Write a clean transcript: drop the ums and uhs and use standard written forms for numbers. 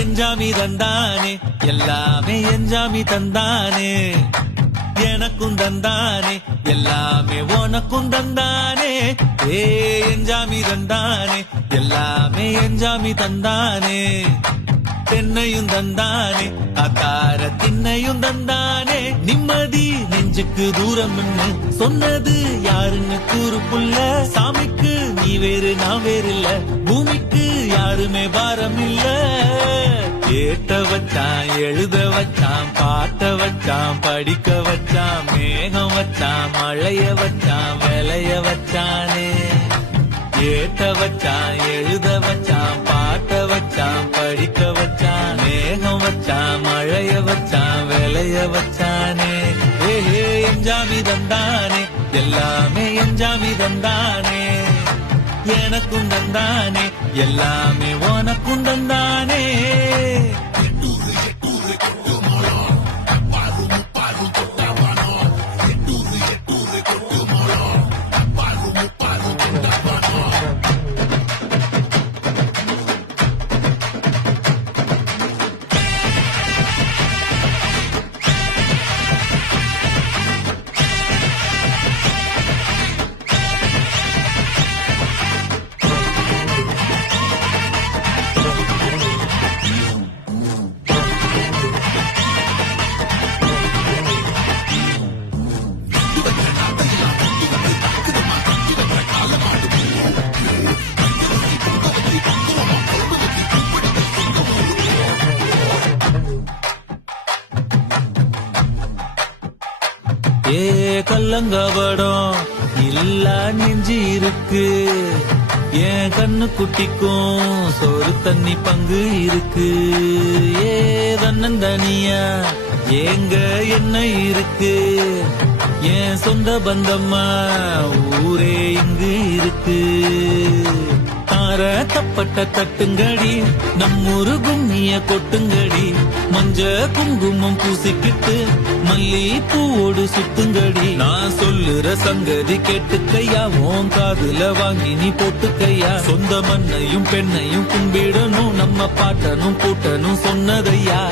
எஞ்சாமி தந்தானே எல்லாமே எஞ்சாமி தந்தானே எனக்கும் தந்தானே எல்லாமே உனக்கும் தந்தானே ஏ எஞ்சாமி தந்தானே எல்லாமே எஞ்சாமி தந்தானே தென்னையும் தந்தானே அத்தார திண்ணையும் தந்தானே நிம்மதி நெஞ்சுக்கு தூரம் சொன்னது யாருன்னு கூறுக்குள்ள சாமிக்கு நீ வேறு நான் வேறு இல்ல பூமிக்கு யாருமே பாரம் இல்ல ஏத்த வச்சான் எழுத வச்சான் பாட்ட வச்சான் படிக்க வச்சான் மேகம் வச்சான் மழைய வச்சான் விளைய வச்சானே ஏத்த வச்சான் எழுத வச்சான் பாட்ட வச்சான் படிக்க வச்சான் மேகம் வச்சான் மழைய வச்சான் விளைய வச்சானே ஏ எஞ்சாமி தந்தானே எல்லாமே எஞ்சாமி தந்தானே எனக்கும் தந்தானே எல்லாமே உனக்கும் தந்தானே ஏ கல்லங்கபடம் இல்லா நெஞ்சு இருக்கு என் கண்ணு குட்டிக்கும் சோறு தண்ணி பங்கு இருக்கு ஏ தன்னந்தனியா ஏங்க என்ன இருக்கு என் சொந்த பந்தம்மா ஊரே இங்கு இருக்கு தார தப்பட்ட தட்டுங்கடி நம்மூரு கும்மிய கொட்டுங்கடி மஞ்ச குங்குமம் பூசிக்கிட்டு மல்லி பூவோடு சுத்துங்கடி நான் சொல்லுற சங்கதி கேட்டுக்கையா உன் காதுல வாங்கி நீ போட்டுக்கையா சொந்த மண்ணையும் பெண்ணையும் கும்பிடணும் நம்ம பாட்டனும் கூட்டனும் சொன்னதையா